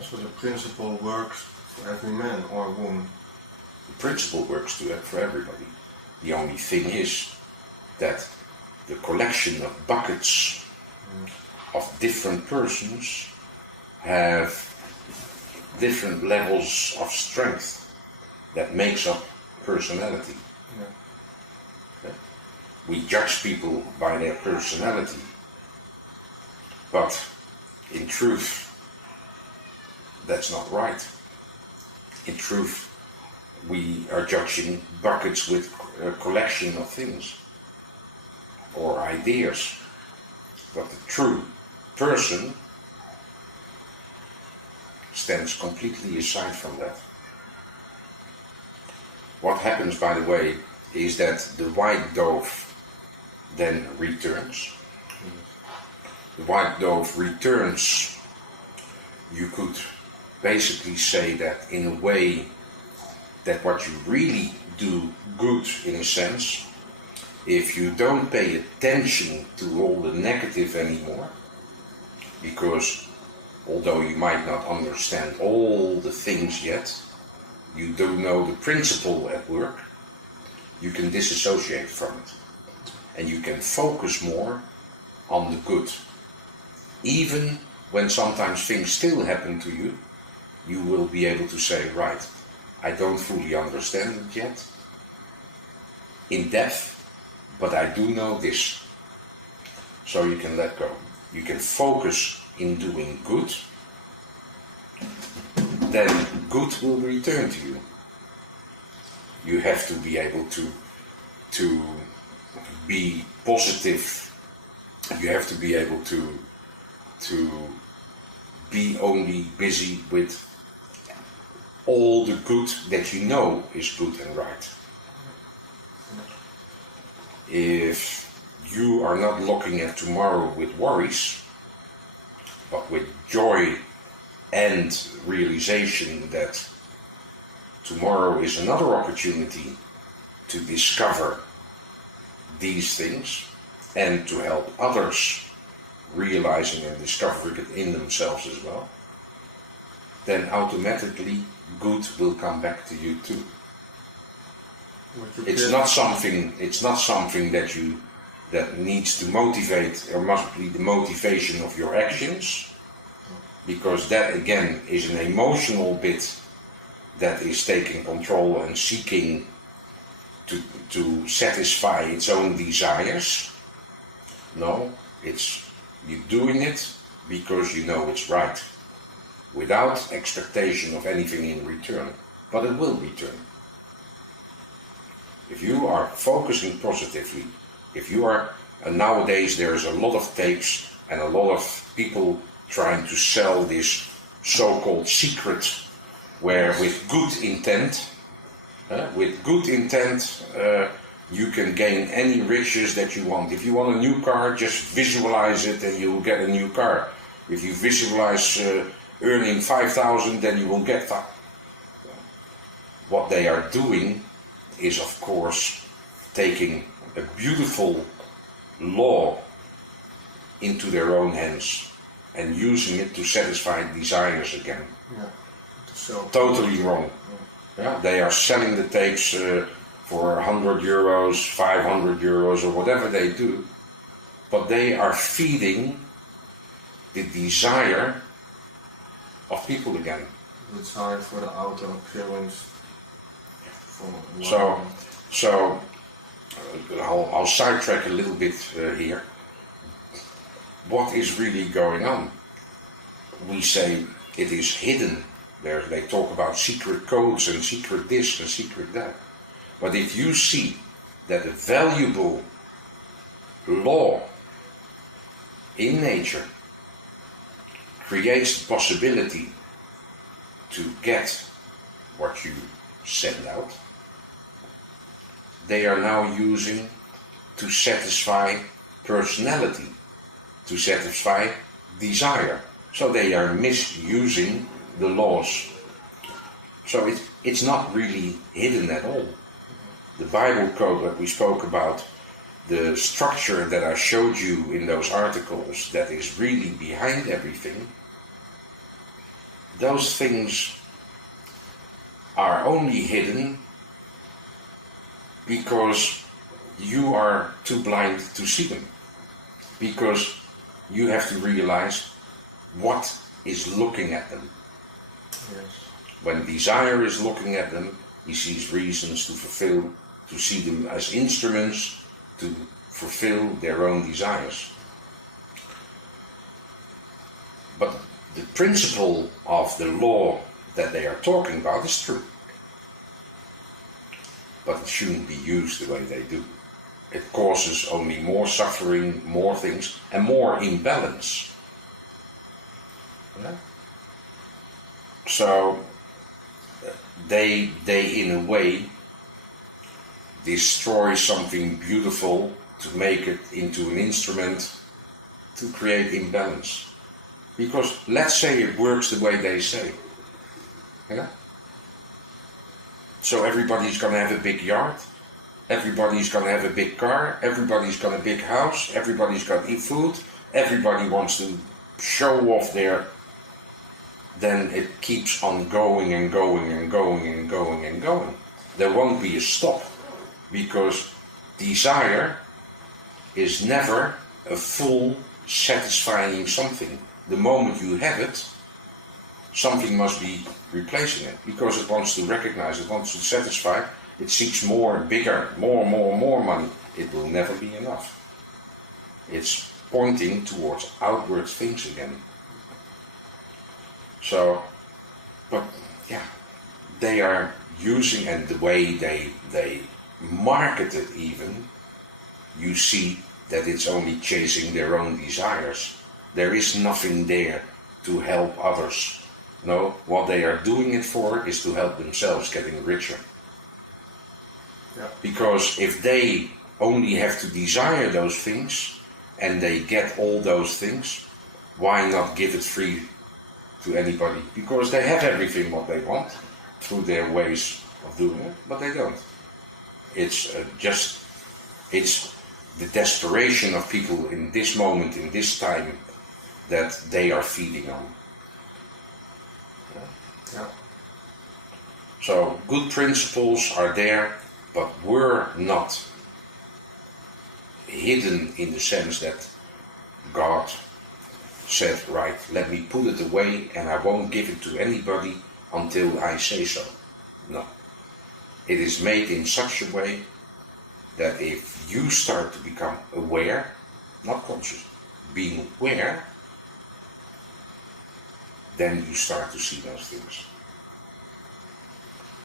So the principle works for every man or woman? The principle works for everybody. The only thing is that the collection of buckets of different persons have different levels of strength that makes up personality. Yeah. Okay? We judge people by their personality, but in truth, that's not right. In truth, we are judging buckets with a collection of things or ideas. But the true person stands completely aside from that. What happens, by the way, is that the white dove then returns. The white dove returns. You could basically say that in a way that what you really do good, in a sense, if you don't pay attention to all the negative anymore, because although you might not understand all the things yet, you do know the principle at work, you can disassociate from it. And you can focus more on the good. Even when sometimes things still happen to you, you will be able to say, right, I don't fully understand it yet, in depth, but I do know this. So you can let go. You can focus in doing good, then good will return to you. You have to be able to be positive. You have to be able to be only busy with all the good that you know is good and right. If you are not looking at tomorrow with worries, but with joy and realization that tomorrow is another opportunity to discover these things and to help others realizing and discovering it in themselves as well, then automatically good will come back to you too. It's not something that needs to motivate or must be the motivation of your actions, because that again is an emotional bit that is taking control and seeking to satisfy its own desires. No, it's you doing it because you know it's right, without expectation of anything in return, but it will return. If you are focusing positively, if you are, and nowadays there's a lot of tapes and a lot of people trying to sell this so-called secret, where with good intent, you can gain any riches that you want. If you want a new car, just visualize it and you will get a new car. If you visualize earning 5,000, then you will get that. What they are doing is, of course, taking a beautiful law into their own hands and using it to satisfy desires again. Yeah. Totally wrong. Yeah, they are selling the tapes for 100 euros, 500 euros, or whatever they do, but they are feeding the desire of people again. The desire for the outer appearance. So I'll sidetrack a little bit here. What is really going on? We say it is hidden. They talk about secret codes and secret this and secret that. But if you see that a valuable law in nature creates the possibility to get what you send out, they are now using to satisfy personality, to satisfy desire. So they are misusing the laws. So it's not really hidden at all. The Bible code that we spoke about, the structure that I showed you in those articles that is really behind everything, those things are only hidden because you are too blind to see them. Because you have to realize what is looking at them. Yes. When desire is looking at them, he sees reasons to fulfill, to see them as instruments to fulfill their own desires. But the principle of the law that they are talking about is true. But it shouldn't be used the way they do. It causes only more suffering, more things, and more imbalance. Yeah? So they in a way destroy something beautiful to make it into an instrument to create imbalance. Because let's say it works the way they say. Yeah? So everybody's gonna have a big yard, everybody's gonna have a big car, everybody's got a big house, everybody's got food, everybody wants to show off their, then it keeps on going and going and going and going and going. There won't be a stop, because desire is never a full satisfying something. The moment you have it, something must be replacing it, because it wants to recognize, it wants to satisfy, it seeks more, bigger, more money. It will never be enough. It's pointing towards outward things again. So, but yeah, they are using, and the way they market it even, you see that it's only chasing their own desires. There is nothing there to help others. No, what they are doing it for is to help themselves getting richer. Yeah. Because if they only have to desire those things and they get all those things, why not give it free to anybody? Because they have everything what they want through their ways of doing it, but they don't. It's it's the desperation of people in this moment, in this time, that they are feeding on. Yeah. So good principles are there, but were not hidden in the sense that God said, right, let me put it away and I won't give it to anybody until I say so. No. It is made in such a way that if you start to become aware, not conscious, being aware, then you start to see those things.